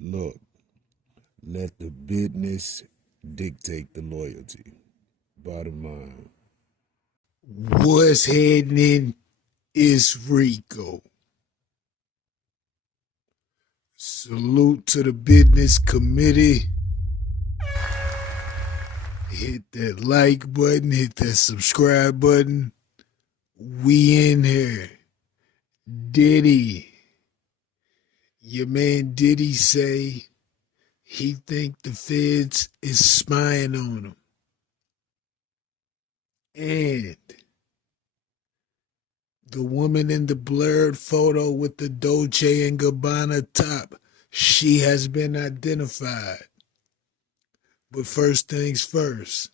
Look, let the business dictate the loyalty. Bottom line. What's happening is Rico. Salute to the business committee. Hit that like button, hit that subscribe button. We in here. Diddy. Your man Diddy say he think the feds is spying on him. And the woman in the blurred photo with the Dolce and Gabbana top, she has been identified. But first things first,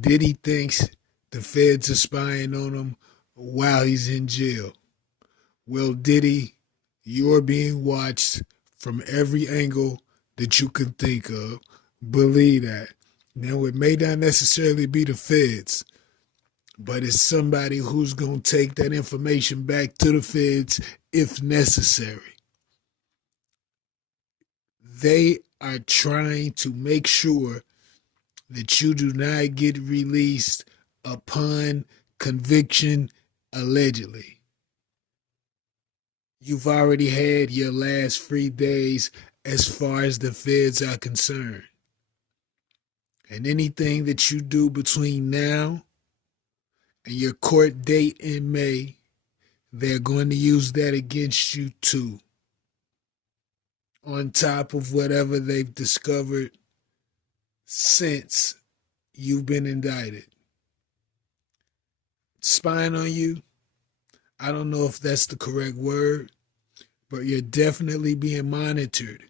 Diddy thinks the feds are spying on him while he's in jail. Well, Diddy, you're being watched from every angle that you can think of. Believe that. Now, it may not necessarily be the feds, but it's somebody who's going to take that information back to the feds if necessary. They are trying to make sure that you do not get released upon conviction, allegedly. You've already had your last free days as far as the feds are concerned. And anything that you do between now and your court date in May, they're going to use that against you too. On top of whatever they've discovered since you've been indicted. Spying on you, I don't know if that's the correct word, but you're definitely being monitored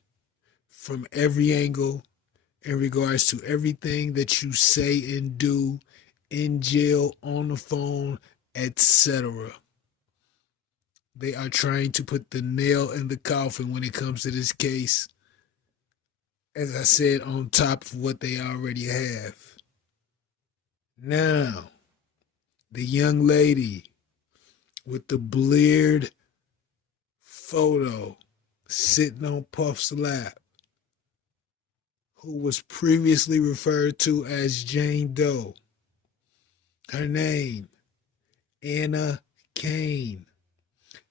from every angle in regards to everything that you say and do in jail, on the phone, etc. They are trying to put the nail in the coffin when it comes to this case, as I said, on top of what they already have. Now, the young lady with the bleared photo sitting on Puff's lap, who was previously referred to as Jane Doe. Her name, Anna Kane,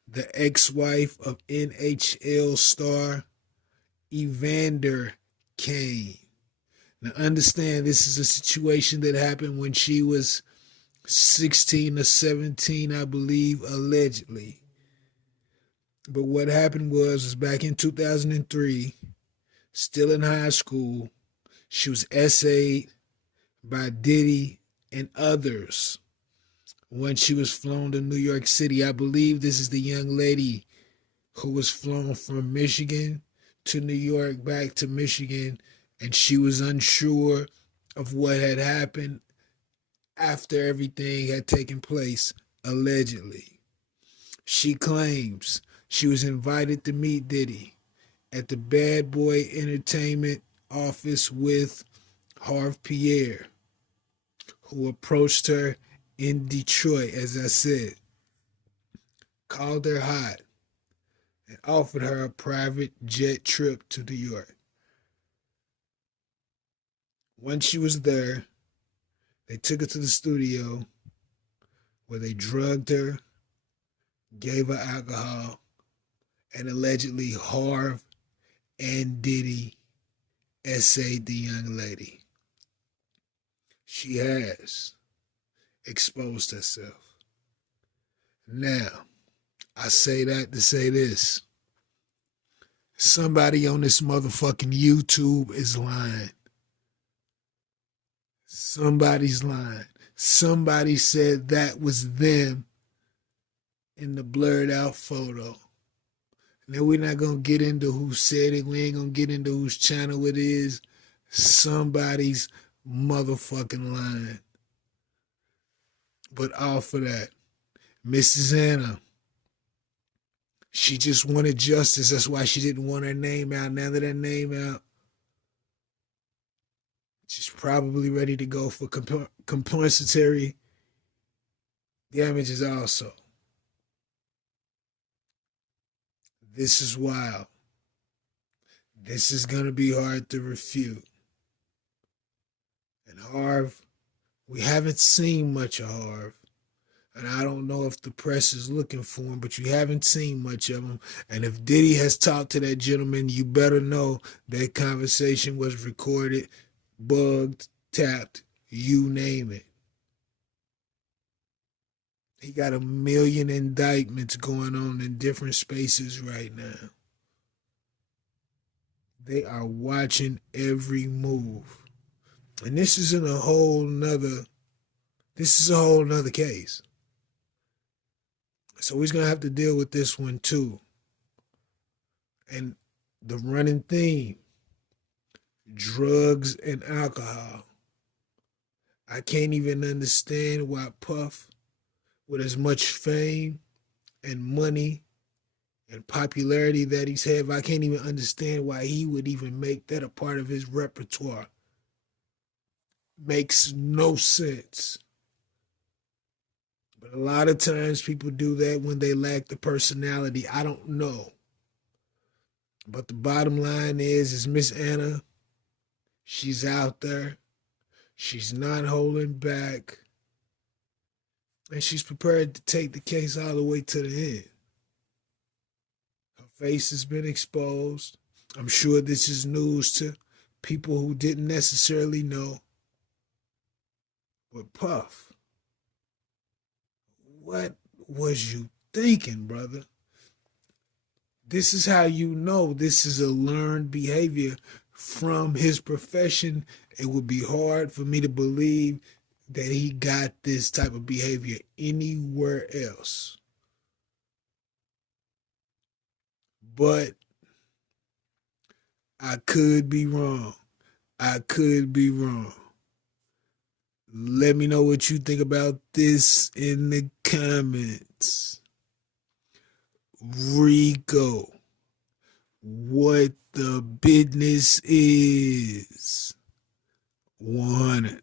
the ex-wife of NHL star Evander Kane. Now understand, this is a situation that happened when she was 16 or 17, I believe, allegedly. But what happened was back in 2003, still in high school, she was essayed by Diddy and others when she was flown to New York City. I believe this is the young lady who was flown from Michigan to New York, back to Michigan, and she was unsure of what had happened after everything had taken place, allegedly. She claims she was invited to meet Diddy at the Bad Boy Entertainment office with Harv Pierre, who approached her in Detroit, as I said, called her hot, and offered her a private jet trip to New York. Once she was there, they took her to the studio where they drugged her, gave her alcohol, and allegedly Harv and Diddy essayed the young lady. She has exposed herself. Now, I say that to say this. Somebody on this motherfucking YouTube is lying. Somebody's lying. Somebody said that was them in the blurred out photo. Now, we're not going to get into who said it. We ain't going to get into whose channel it is. Somebody's motherfucking lying. But all for that, Mrs. Anna, she just wanted justice. That's why she didn't want her name out. Now that her name out, she's probably ready to go for compensatory damages also. This is wild. This is going to be hard to refute. And Harv, we haven't seen much of Harv. And I don't know if the press is looking for him, but you haven't seen much of him. And if Diddy has talked to that gentleman, you better know that conversation was recorded, bugged, tapped, you name it. He got 1 million indictments going on in different spaces right now. They are watching every move. And this is a whole nother case. So he's going to have to deal with this one too. And the running theme, drugs and alcohol. I can't even understand why Puff, with as much fame and money and popularity that he's had, I can't even understand why he would even make that a part of his repertoire. Makes no sense. But a lot of times people do that when they lack the personality. I don't know. But the bottom line is Miss Anna, she's out there. She's not holding back. And she's prepared to take the case all the way to the end. Her face has been exposed. I'm sure this is news to people who didn't necessarily know. But Puff, what was you thinking, brother? This is how you know this is a learned behavior from his profession. It would be hard for me to believe that he got this type of behavior anywhere else. But I could be wrong. I could be wrong. Let me know what you think about this in the comments. Rico, what the business is. 100.